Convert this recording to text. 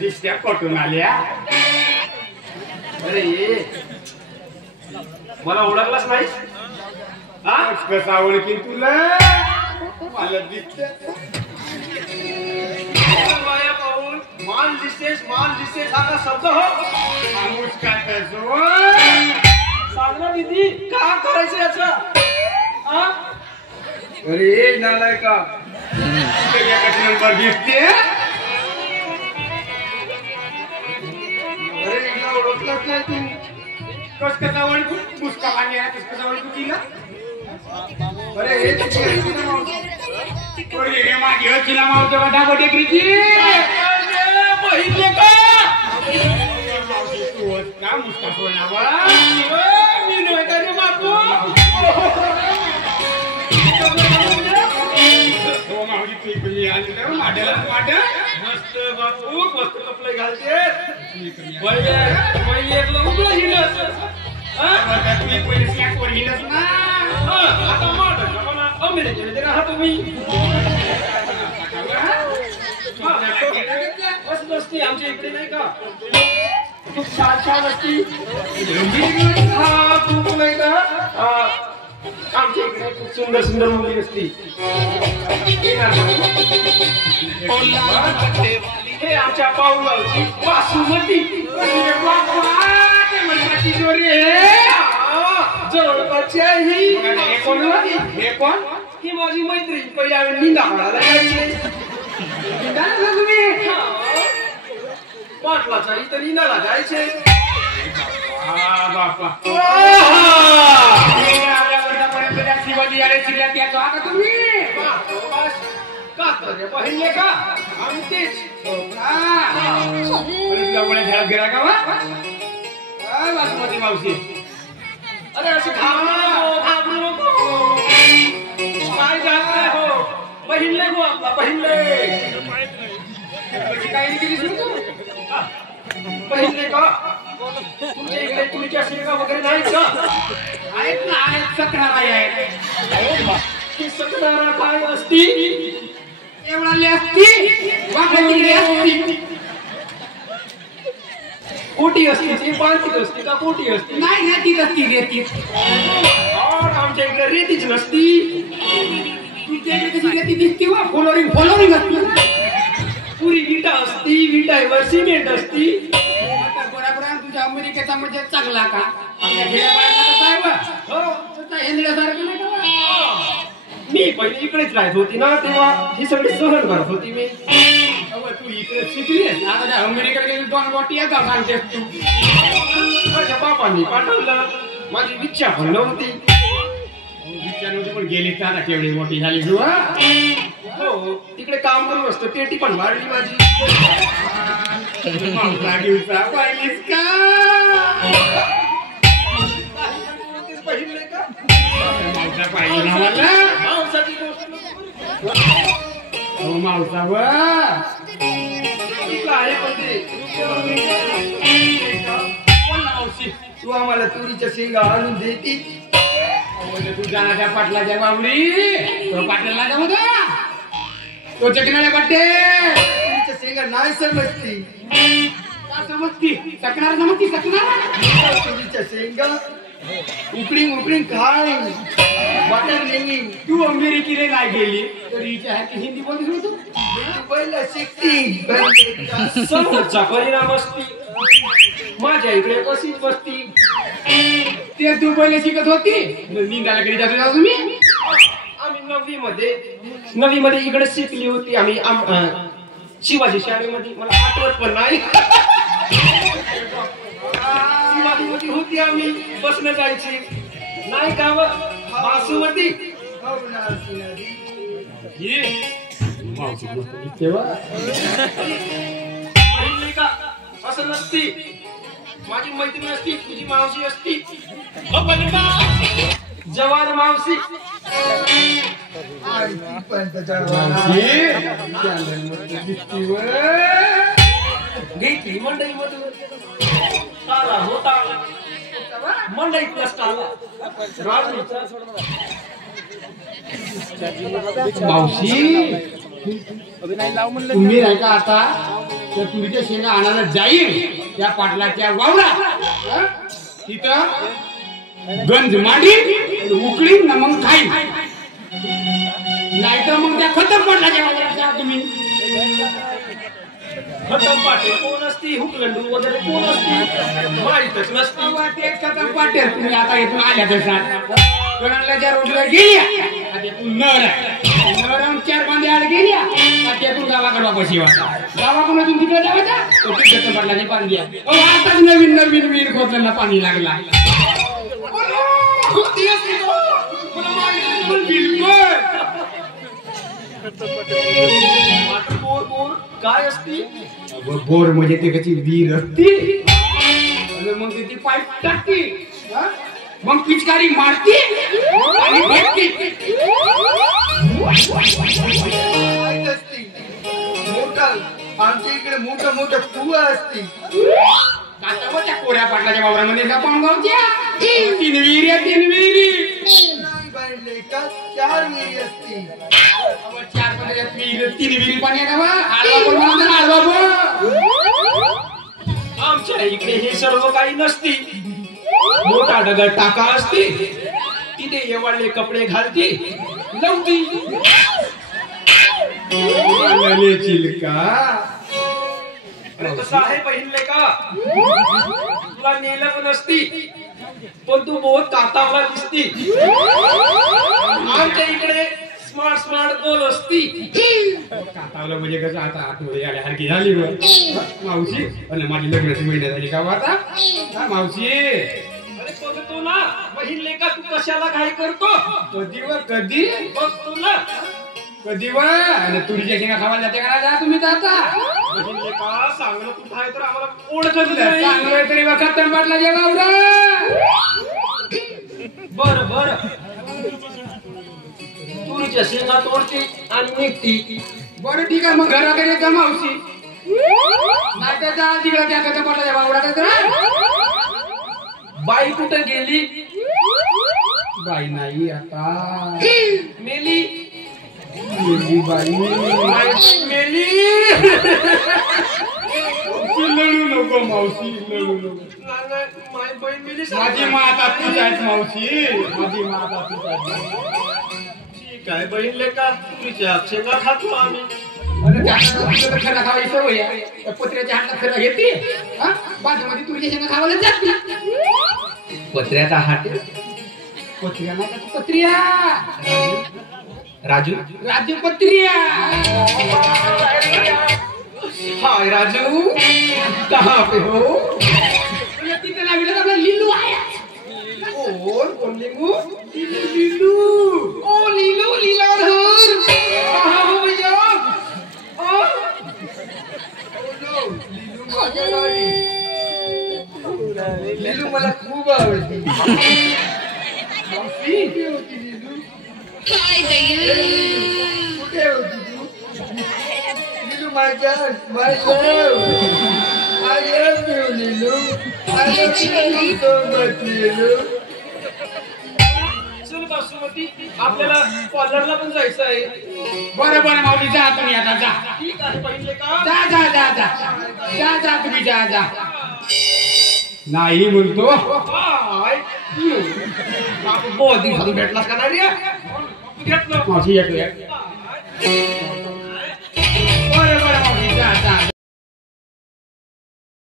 दिसत्या पटून आल्या. अरे मला ओळखलाच नाही. कसा ओळखी तुला? मला दिसते पाहून मान दिसतेस आता शब्द हो सांग ना दीदी का करायचं याच. अरे नालाय का नंबर दिसते. ओळखलंच नाही तू. कस कसा ओळखू? मुस्का पाणी आहे कस कसा ओळखू तिला? अरे हे माझी तिला मावते बटा बटे प्रीती पहिले का तू ना मुस्का सोडणार मी नव्हे का रे बापू. हो मावजी तू पहिली आली ना माड्याला माड मस्त बापू मस्त कपडे घालते. पहिले उघडं हिंडस तुम्ही पहिले स्लॅकवर हिंडस ना. आता माड अमेरिकेमध्ये राहा तुम्ही. बस नसती आमच्या इकडे नाही का खूप छान छान असती. हा खूप नाही का आमच्या इकडे खूप सुंदर सुंदर मुली असती. हे आमच्या पाऊलाची बासुमती जवळपासची आहे हे कोण? ही माझी मैत्रीण. पहिल्या वेळी निंदा काढायला जायचे. तुम्ही पाटलाचा इथं निंदाला जायचे. बापा शिवाजी आले शिरल्यात यायचो आता तुम्ही पहिले का आम्ही तेच खेळत गेला का बासुमती मावशी. अरे असं घाबरू नको काय जात नाही हो. पहिले हो आपला पहिले काही केली पहिले का तुमच्या इकडे तुमच्या शेगा वगैरे नाही का? आहेत ना आहेत सकणारा आहेत. सकणारा काय असती एवढाली असती वाकडी असती कोटी असती ती बांधीत असती का कोटी असती? नाही रेतीच असती रेतीच. आमच्या इकडे रेतीच नसती. तुमच्या इकडे कशी रेती दिसती वा फॉलोरिंग फॉलोरिंग असती. पुरी विटा असती विटावर सिमेंट असती. तुझ्या अमेरिकेचा म्हणजे चांगला का आपल्या खेड्यापाड्याला हेंद्र्यासारखं नाही का? मी पहिले इकडेच राहत होती ना तेव्हा ही सगळी सहन करत होती मी. तू इकडे शिकलीस आता त्या अमेरिकेत गेली 2 गोटी येतात सांगतेस तू. माझ्या बापांनी पाठवलं. माझी इच्छा पण नव्हती. इच्छा नव्हती पण गेली का आता केवढी मोठी झाली तू. हो तिकडे काम करून असतं पेटी पण वाढली माझी. दिवसा पाहिलीस का पाहिजे मावसा मावशी तू आम्हाला तुरीच्या शेंगा आणून देती. तू जाण्याच्या पाटलाच्या बाबडी तो पाटलाला का होता तो चकनाला पाटे तुरीच्या शेंगा नाही समजती. समजती सकणार समजती सकणार तुरीच्या शेंगा उकडींग उकडींग खाय बटर नाही. तू अमेरिकेला नाही गेली तरी हिंदी बोलत होतो. पहिला शिकती समजचा परिणाम असती. माझ्या इकडे कशीच बसती. ते तू पहिले शिकत होती निंदाला कडे जातो जाऊ तुम्ही. आम्ही 9वी मध्ये इकडे शिकली होती आम्ही शिवाजी शाळेमध्ये. मला आठवत पण नाही. शिवाजी मध्ये होती आम्ही बसणं जायची. नाही का बासुमती तेव्हा का असं नसती माझी मैत्रीण असती तुझी मावशी असती जवान मावशी घेतली मंडई मधून होता मंडईत नसता मावशी तुम्ही नाही का आता त्या तुरीच्या शेंगा आणायला जाईल त्या पाटलाच्या वावरा तिथं गंज मांडी उकळी ना मग खाईल नाहीतर मग त्या खतम पाटलाच्या वावरात जा तुम्ही. खतम पाटे कोण असती हुकलंडू वगैरे कोण असती माहितच नसती. ते खतम पाटे तुम्ही आता इथून आल्या तशात कणाला रोडला गेल्या नर नरम 4 बांधे आड गेल्या त्यातून गावाकडे वापस येवा गावाकडून तिकडे जायचा तो खतम पाटलाची पाणी द्या. आताच नवीन नवीन विहीर खोदल्याला पाणी लागला बोर काय असती बोर म्हणजे ते कशी विहीर असती मग ती पाईप टाकते मग पिचकारी मारते आणि भेटते आमच्या इकडे मोठं मोठं कुवा असते त्या कोऱ्या पाटलाच्या वावरामध्ये का पाणगावच्या 3 विहिरी 3 विहिरी 4 विहिरी असते 4 मध्ये 3 विहिरी पाणी आहे का आमच्या इकडे हे सर्व काही नसती मोठा दगड टाका असते तिथे एवढे कपडे घालते लवती कसं आहे बहिणले का तुला नेलं पण असती पण तू बहुत कातावला दिसती. आमच्या इकडे स्मार्ट स्मार्ट गोल असती कातावलं म्हणजे कसं आता आतमध्ये आल्यासारखी झाली मावशी आणि माझी लग्नाची महिना झाली का आता मावशी बघतो ना बहिणले का तू कशाला काय करतो कधी व कधी बघतो ना कधी व आणि तुरीच्या शेंगा खावायला जाते का जा तुम्ही आता बहिणले का चांगलं कुठं आहे तर आम्हाला ओळखत नाही चांगलं तरी खतम पाटला जेव्हा बर बर तुरीच्या शेंगा तोडती आणि निघती. बरं ठीक आहे मग घराकडे जा मावशी नाही तर जा तिकडे त्या खतम पाटला जेव्हा बाई कुठे गेली बाई नाही आता मेली बाई मेली लढू नको मावशी लढू नको माझी बहीण मेली माझी माता तूच आहेस मावशी माझी माता तूच आहेस. ठीक आहे बहीणले का तुरीच्या शेंगा खातो आम्ही खरं खावायची सवय आहे पत्र्याच्या हातला खरं घेते बाजूमध्ये तुरीच्या शेंगा खावायला जाते पत्र्याचा हात पत्र्या नाही का तू पत्रिया राजू राजू पत्रिया हाय राजू कहाँ पे हो तिथे लागलं आपला लिलू आहे कौन लिंगू लीलू ओ लीलू लीलाधर कहाँ हो भैया लिलू मला खूप आवडते कुठे होती तू लिलू माझ्या I love you, लिलू I love you so much, लिलू. चल बासुमती आपल्याला पार्लरला पण जायचं आहे. बरं बरं माऊली जा तुम्ही आता जा ठीक आहे पहिले का जा जा जा जा जा जा तुम्ही जा जा नाही म्हणतो हाय बापू बहुत दिवसातून भेटलास का नाही रे घेतलं मावशी येतो